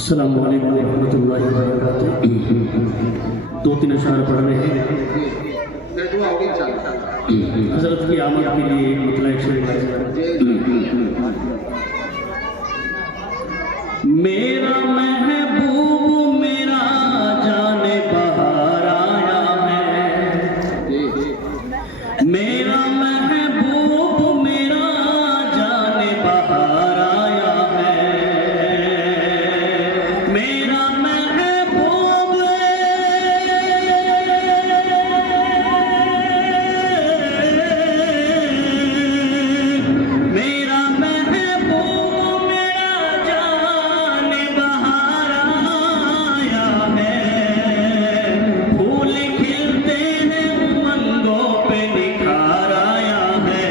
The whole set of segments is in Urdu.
السلام علیکم ورحمۃ اللہ وبرکاتہ۔ دو تین اشعار پڑھ رہے ہیں۔ حضرت کی آمد کے لیے ایک مطلع ایک شعر میرا محبوب میرا جان بہار آیا ہے، میرا محبوب میرا جان بہار آیا ہے، میرا محبوب میرا محبوب میرا جان بہار آیا ہے، پھول کھلتے ہیں امنگوں پہ نکھار آیا ہے،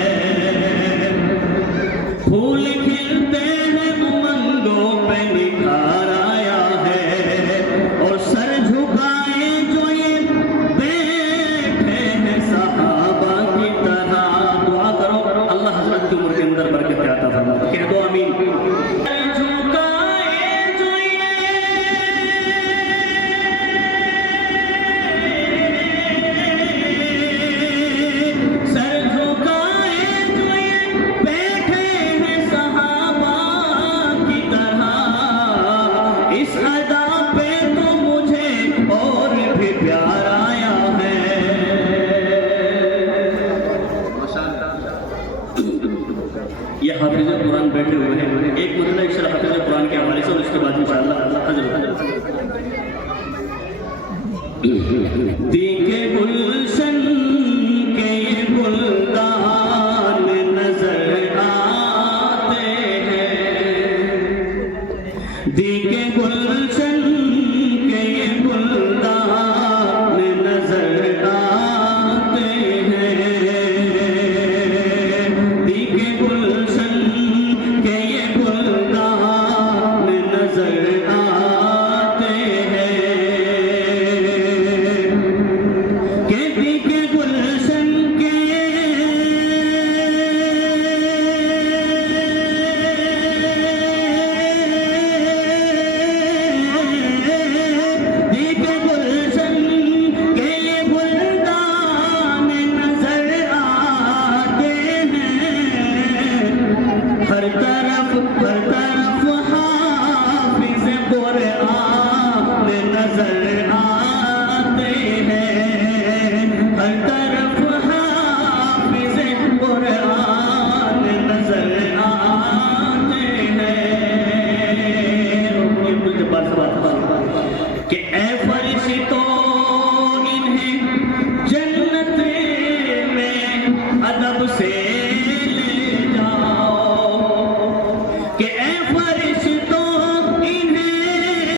پھول کھلتے ہیں امنگوں پہ نکھار آیا ہے، اور سر جھکائے جو یہ بیٹھے ہیں صحابہ کی طرح۔ دعا کرو اللہ حضرت کی عمر کے اندر برکت عطا فرمائے، کہہ دو آمین۔ سر جھکائے جو سر جھکائے جو یہ بیٹھے ہیں صحابہ کی طرح، اس ادا پہ تو مجھے اور بھی پیار آیا ہے۔ یہ حافظ قرآن بیٹھے ہوئے ہیں، ایک مطلع ایک شعر حافظ قرآن کے حوالے سے، اور اس کے بعد انشاءاللہ حضرت دیکھے گلشن کے یہ گلدان نظر آتے ہیں، دیکھے گلشن